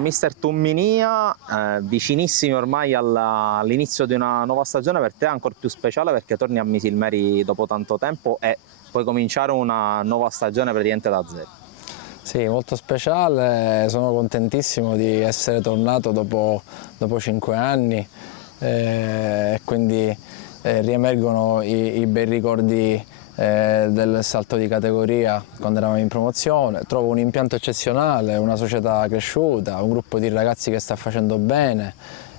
con mister Tumminia, vicinissimi ormai all'inizio di una nuova stagione. Per te è ancora più speciale perché torni a Misilmeri dopo tanto tempo e puoi cominciare una nuova stagione praticamente da zero. Sì, molto speciale, sono contentissimo di essere tornato dopo 5 anni e quindi riemergono i bei ricordi del salto di categoria quando eravamo in promozione. Trovo un impianto eccezionale, una società cresciuta, un gruppo di ragazzi che sta facendo bene.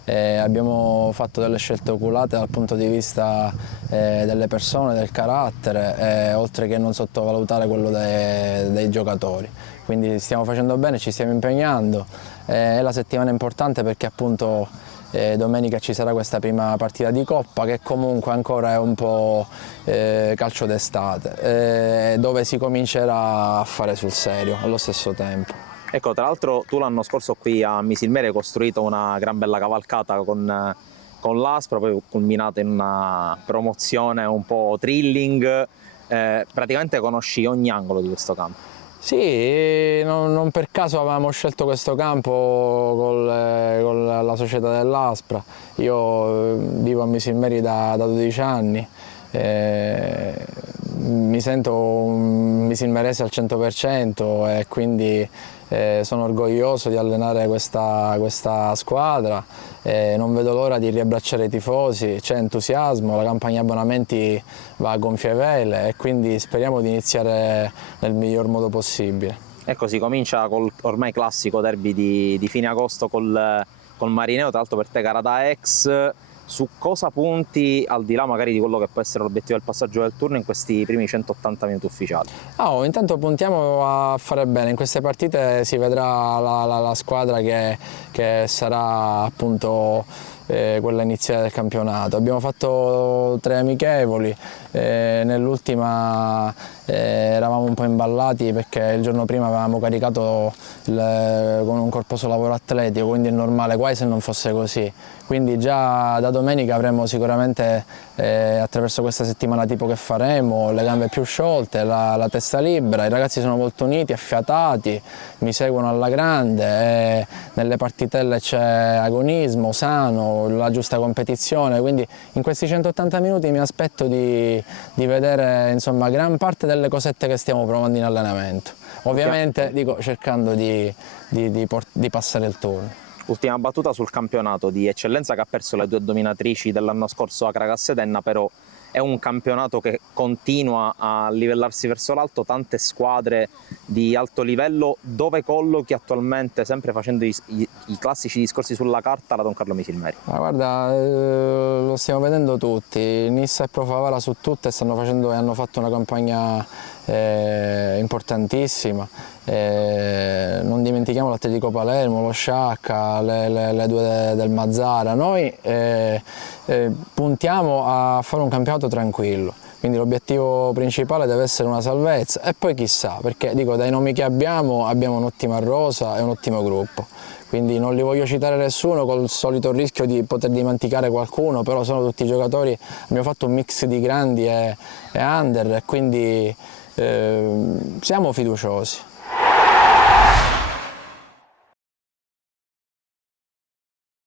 Abbiamo fatto delle scelte oculate dal punto di vista delle persone, del carattere, oltre che non sottovalutare quello dei giocatori. Quindi stiamo facendo bene, ci stiamo impegnando. È la settimana importante perché appunto domenica ci sarà questa prima partita di Coppa che comunque ancora è un po' calcio d'estate, dove si comincerà a fare sul serio allo stesso tempo. Ecco, tra l'altro tu l'anno scorso qui a Misilmeri hai costruito una gran bella cavalcata con l'Aspra, poi culminata in una promozione un po' thrilling, praticamente conosci ogni angolo di questo campo. Sì, non per caso avevamo scelto questo campo con la società dell'Aspra. Io vivo a Misilmeri da 12 anni, mi sento un misilmerese al 100% e quindi sono orgoglioso di allenare questa squadra, non vedo l'ora di riabbracciare i tifosi, c'è entusiasmo, la campagna abbonamenti va a gonfie vele e quindi speriamo di iniziare nel miglior modo possibile. Ecco, si comincia col ormai classico derby di fine agosto col Marineo, tra l'altro per te gara da ex. Su cosa punti, al di là magari di quello che può essere l'obiettivo del passaggio del turno, in questi primi 180 minuti ufficiali? Intanto puntiamo a fare bene, in queste partite si vedrà la squadra che sarà appunto quella iniziale del campionato. Abbiamo fatto 3 amichevoli, nell'ultima eravamo un po' imballati perché il giorno prima avevamo caricato con un corposo lavoro atletico, quindi è normale, guai se non fosse così. Quindi già da domenica avremo sicuramente, attraverso questa settimana tipo che faremo, le gambe più sciolte, la testa libera, i ragazzi sono molto uniti, affiatati, mi seguono alla grande, nelle partitelle c'è agonismo sano, la giusta competizione, quindi in questi 180 minuti mi aspetto di vedere insomma gran parte delle cosette che stiamo provando in allenamento. Ovviamente dico cercando di passare il turno. Ultima battuta sul campionato di eccellenza che ha perso le 2 dominatrici dell'anno scorso, Acra Cassedenna, però è un campionato che continua a livellarsi verso l'alto, tante squadre di alto livello. Dove collochi attualmente, sempre facendo i classici discorsi sulla carta, la Don Carlo Misilmeri? Guarda, lo stiamo vedendo tutti, Nissa e Pro Favara su tutte stanno facendo e hanno fatto una campagna importantissima. Non dimentichiamo l'Atletico Palermo, lo Sciacca, le 2 del Mazzara. Noi puntiamo a fare un campionato tranquillo, quindi l'obiettivo principale deve essere una salvezza e poi chissà, perché dico, dai nomi che abbiamo un'ottima rosa e un ottimo gruppo, quindi non li voglio citare nessuno col solito rischio di poter dimenticare qualcuno, però sono tutti giocatori, abbiamo fatto un mix di grandi e under e quindi siamo fiduciosi.